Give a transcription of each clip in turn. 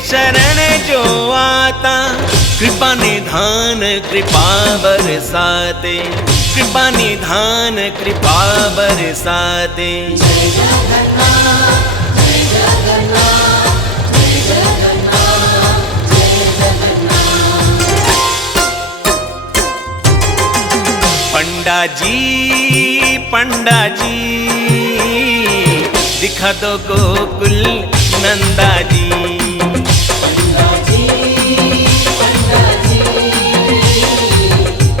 शरण जो आता, कृपा निधान कृपा बरसाते, कृपा निधान कृपा बरसाते। जय जगन्नाथ, जय जगन्नाथ, जय जगन्नाथ, जय जगन्नाथ। पंडा जी दिखा दो गोकुल नंदा जी। पंडा जी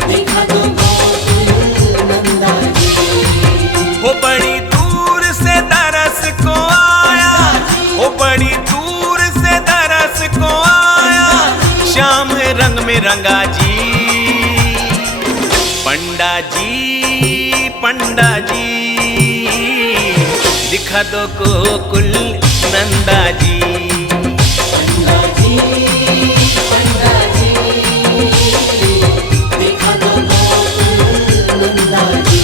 दिखा दो गोकुल नंदा जी। वो बड़ी दूर से दरस को आया, वो बड़ी दूर से दरस को आया, श्याम रंग में रंगा जी। पंडा जी दिखा दो गोकुल नंदा जी। पंडा जी दिखा दो गोकुल नंदा जी।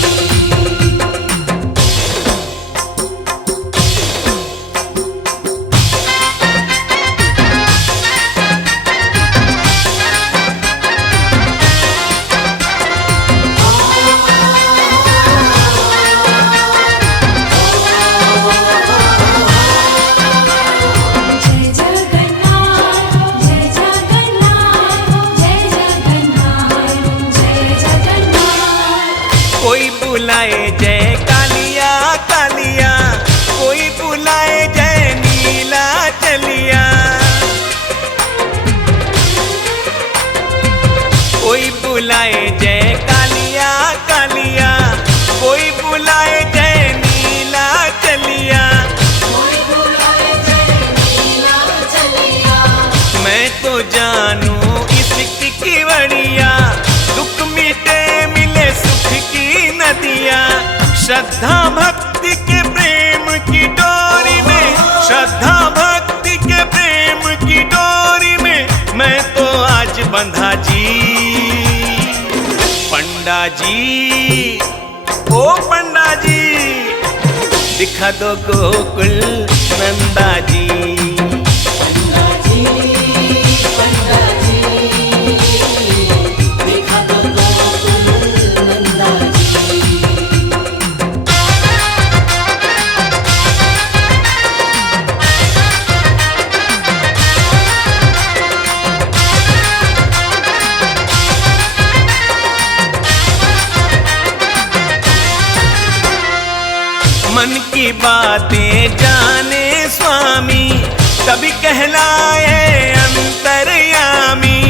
कोई बुलाए जय कालिया कालिया, कोई बुलाए जय नीला चलिया, कोई बुलाए जय कालिया कालिया, कोई बुलाए जय नीला चलिया, कोई बुलाए जय नीला चलिया। मैं तो जानू इसकी केवड़िया, दुख मिटे मिले सुख की नदिया। श्रद्धा भक्ति के प्रेम की डोरी में, श्रद्धा भक्ति के प्रेम की डोरी में, मैं तो आज बंधा जी। ओ पंडा जी दिखा दो गोकुल नंदा जी। पंडा जी दिखा दो गोकुल नंदा जी। मन की बातें जाने स्वामी, कभी कहलाए अंतर्यामी।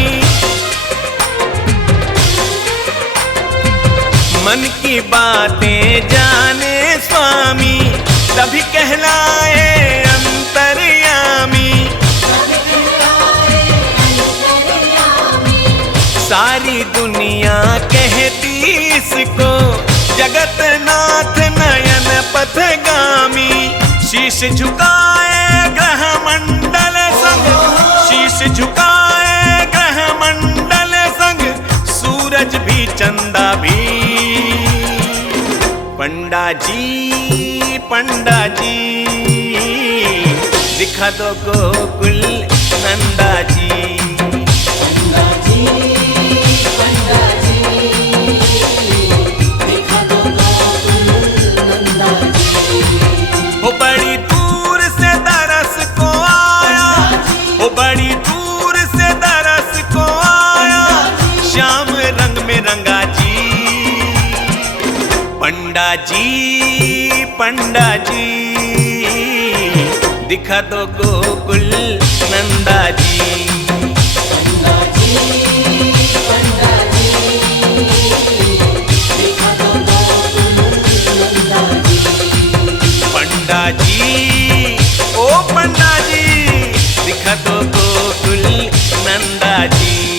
मन की बातें जाने स्वामी, कभी कहलाए अंतर्यामी। सारी दुनिया कहती इसको जगत नाथ नयन पथगामी। शीश झुकाए ग्रह मंडल संग, शीश झुकाए ग्रह मंडल संग, सूरज भी चंदा भी। पंडा जी दिखा दो गोकुल नंदा जी। पंडा जी दिखा दो गोकुल नंदा जी। वो बड़ी दूर से दरस को आया, वो बड़ी दूर से दरस को आया, श्याम रंग में रंगा जी। पंडा जी दिखा दो गोकुल नंदा जी। पंडा जी दिखा दो गोकुल नंदा जी। पंडा जी दिखा दो गोकुल नंदा जी।